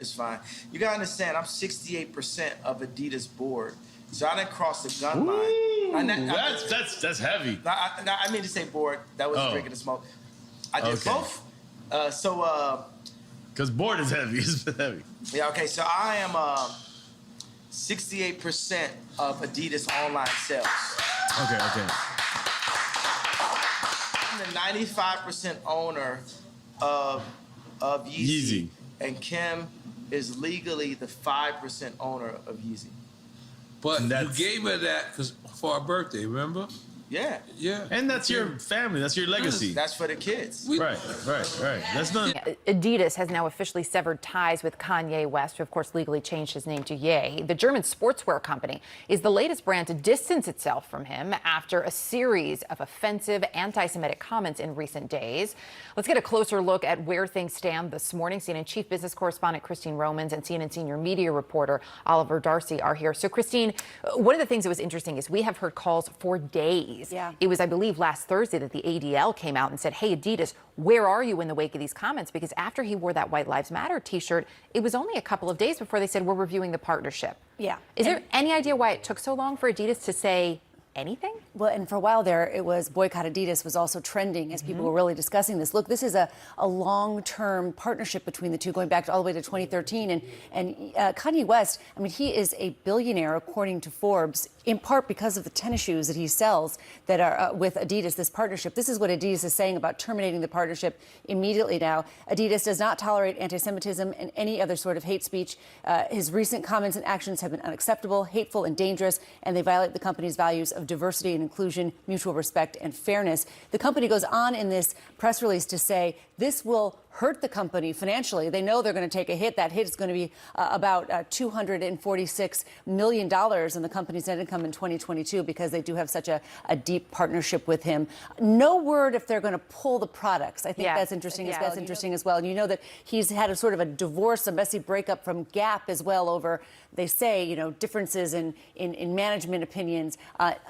It's fine. You gotta understand, I'm 68% of Adidas board, so I didn't cross the gun line. That's heavy. I mean to say board. That was drinking the smoke. I did both. Because board is heavy. It's heavy. Yeah. Okay. So I am 68% of Adidas online sales. Okay. I'm the 95% owner of Yeezy, and Kim is legally the 5% owner of Yeezy. But you gave her that for our birthday, remember? Yeah. And that's your family. That's your legacy. That's for the kids. Right. That's not. Adidas has now officially severed ties with Kanye West, who of course legally changed his name to Ye. The German sportswear company is the latest brand to distance itself from him after a series of offensive anti-Semitic comments in recent days. Let's get a closer look at where things stand this morning. CNN chief business correspondent Christine Romans and CNN senior media reporter Oliver Darcy are here. So Christine, one of the things that was interesting is we have heard calls for days. Yeah. It was, I believe, last Thursday that the ADL came out and said, hey, Adidas, where are you in the wake of these comments? Because after he wore that White Lives Matter T-shirt, it was only a couple of days before they said, we're reviewing the partnership. Yeah. Is there any idea why it took so long for Adidas to say anything? Well, and for a while there, it was Boycott Adidas was also trending as people were really discussing this. Look, this is a long-term partnership between the two, going back all the way to 2013. And Kanye West, I mean, he is a billionaire, according to Forbes, in part because of the tennis shoes that he sells that are with Adidas, this partnership. This is what Adidas is saying about terminating the partnership immediately now. Adidas does not tolerate anti-Semitism and any other sort of hate speech. His recent comments and actions have been unacceptable, hateful, and dangerous, and they violate the company's values of diversity and inclusion, mutual respect, and fairness. The company goes on in this press release to say this will hurt the company financially. They know they're going to take a hit. That hit is going to be about $246 million in the company's net income in 2022 because they do have such a deep partnership with him. No word if they're going to pull the products. I think that's interesting. That's interesting as well. And you know that he's had a sort of a divorce, a messy breakup from Gap as well over, they say, you know, differences in management opinions.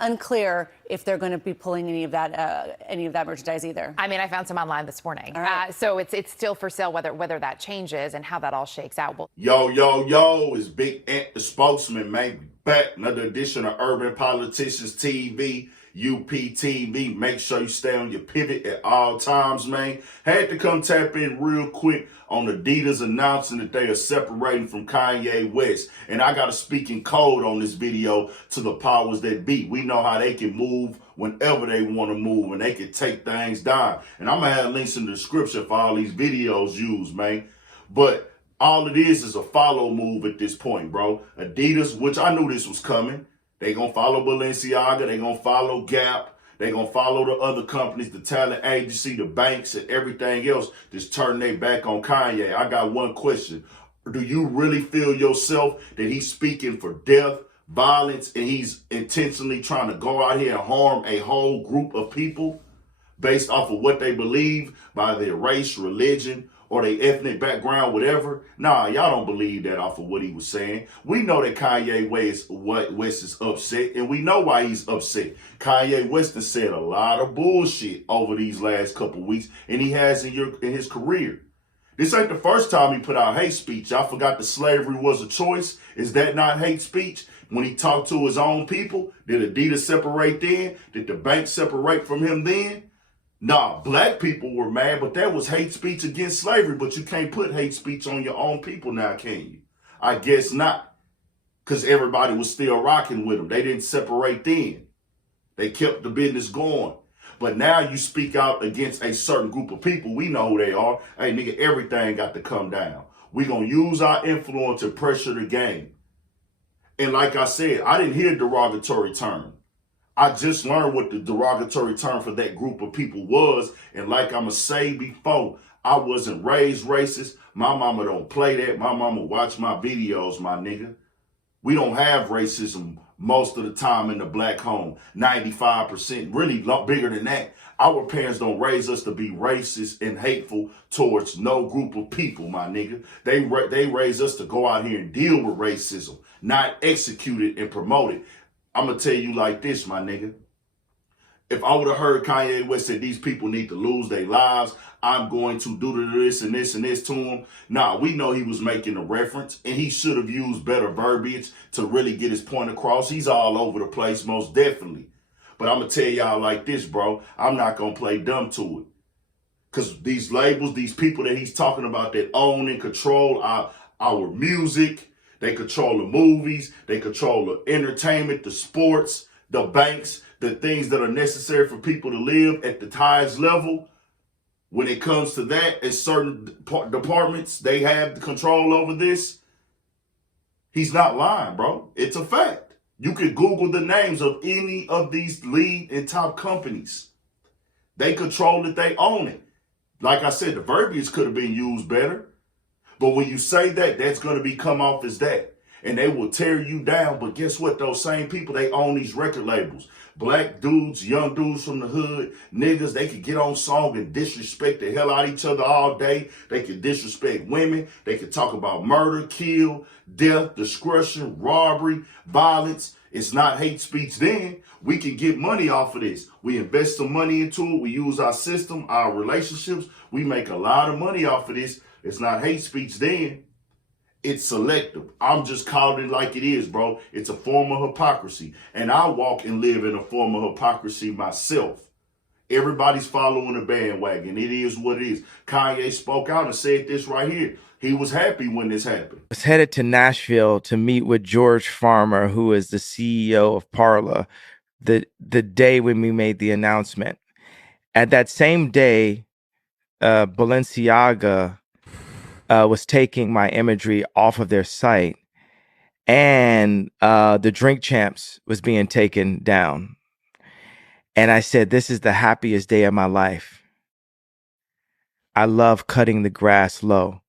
Unclear if they're going to be pulling any of that merchandise either. I mean, I found some online this morning. All right. So it's still for sale whether that changes and how that all shakes out. Yo, it's Big Ant, the spokesman, man. Back, another edition of Urban Politicians TV, UPTV. Make sure you stay on your pivot at all times, man. Had to come tap in real quick on Adidas announcing that they are separating from Kanye West. And I got to speak in code on this video to the powers that be. We know how they can move whenever they want to move, and they can take things down. And I'm going to have links in the description for all these videos used, man. But all it is a follow move at this point, bro. Adidas, which I knew this was coming. They going to follow Balenciaga. They going to follow Gap. They going to follow the other companies, the talent agency, the banks, and everything else. Just turn their back on Kanye. I got one question. Do you really feel yourself that he's speaking for death, violence, and he's intentionally trying to go out here and harm a whole group of people based off of what they believe by their race, religion, or their ethnic background, whatever? Nah, y'all don't believe that off of what he was saying. We know that Kanye West is upset, and we know why he's upset. Kanye West has said a lot of bullshit over these last couple weeks, and he has in his career. This ain't the first time he put out hate speech. Y'all forgot that slavery was a choice. Is that not hate speech? When he talked to his own people, did Adidas separate then? Did the bank separate from him then? Nah, black people were mad, but that was hate speech against slavery. But you can't put hate speech on your own people now, can you? I guess not. Because everybody was still rocking with them. They didn't separate then. They kept the business going. But now you speak out against a certain group of people. We know who they are. Hey, nigga, everything got to come down. We going to use our influence to pressure the game. And like I said, I didn't hear derogatory term. I just learned what the derogatory term for that group of people was. And like I'ma say before, I wasn't raised racist. My mama don't play that. My mama watch my videos, my nigga. We don't have racism most of the time in the black home. 95%, really bigger than that. Our parents don't raise us to be racist and hateful towards no group of people, my nigga. They raise us to go out here and deal with racism, not execute it and promote it. I'm going to tell you like this, my nigga. If I would have heard Kanye West say these people need to lose their lives, I'm going to do this and this and this to them. Nah, we know he was making a reference, and he should have used better verbiage to really get his point across. He's all over the place, most definitely. But I'm going to tell y'all like this, bro. I'm not going to play dumb to it. Because these labels, these people that he's talking about that own and control our music, they control the movies, they control the entertainment, the sports, the banks, the things that are necessary for people to live at the highest level. When it comes to that, in certain departments, they have the control over this. He's not lying, bro. It's a fact. You could Google the names of any of these lead and top companies. They control it, they own it. Like I said, the verbiage could have been used better. But when you say that, that's going to be come off as that. And they will tear you down. But guess what? Those same people, they own these record labels. Black dudes, young dudes from the hood, niggas, they could get on song and disrespect the hell out of each other all day. They could disrespect women. They could talk about murder, kill, death, destruction, robbery, violence. It's not hate speech then. We can get money off of this. We invest some money into it. We use our system, our relationships. We make a lot of money off of this. It's not hate speech then. It's selective. I'm just calling it like it is, bro. It's a form of hypocrisy. And I walk and live in a form of hypocrisy myself. Everybody's following the bandwagon. It is what it is. Kanye spoke out and said this right here. He was happy when this happened. I was headed to Nashville to meet with George Farmer, who is the CEO of Parla, the day when we made the announcement. At that same day, Balenciaga was taking my imagery off of their site, and the Drink Champs was being taken down. And I said, this is the happiest day of my life. I love cutting the grass low.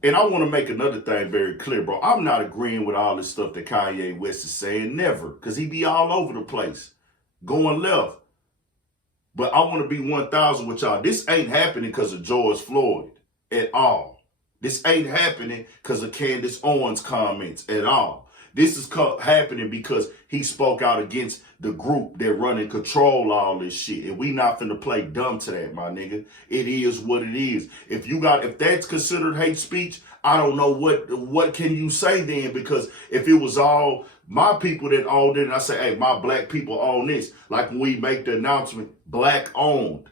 And I want to make another thing very clear, bro. I'm not agreeing with all this stuff that Kanye West is saying. Never. Because he be all over the place. Going left. But I want to be 1,000 with y'all. This ain't happening because of George Floyd at all. This ain't happening because of Candace Owens' comments at all. This is happening because he spoke out against the group that run and control all this shit. And we not finna play dumb to that, my nigga. It is what it is. If that's considered hate speech, I don't know what can you say then, because if it was all my people that owned it, and I say, hey, my black people own this, like when we make the announcement, black owned.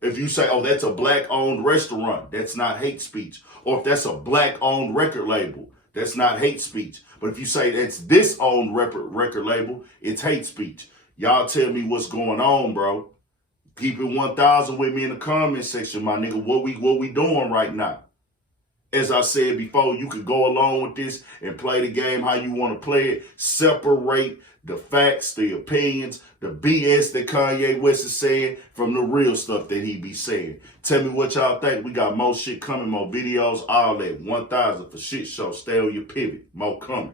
If you say, oh, that's a black-owned restaurant, that's not hate speech. Or if that's a black-owned record label, that's not hate speech. But if you say it's this owned record label, it's hate speech. Y'all tell me what's going on, bro. Keep it 1,000 with me in the comment section, my nigga. What we doing right now? As I said before, you could go along with this and play the game how you want to play it. Separate the facts, the opinions, the BS that Kanye West is saying from the real stuff that he be saying. Tell me what y'all think. We got more shit coming, more videos, all that. 1,000 for shit show. Stay on your pivot. More coming.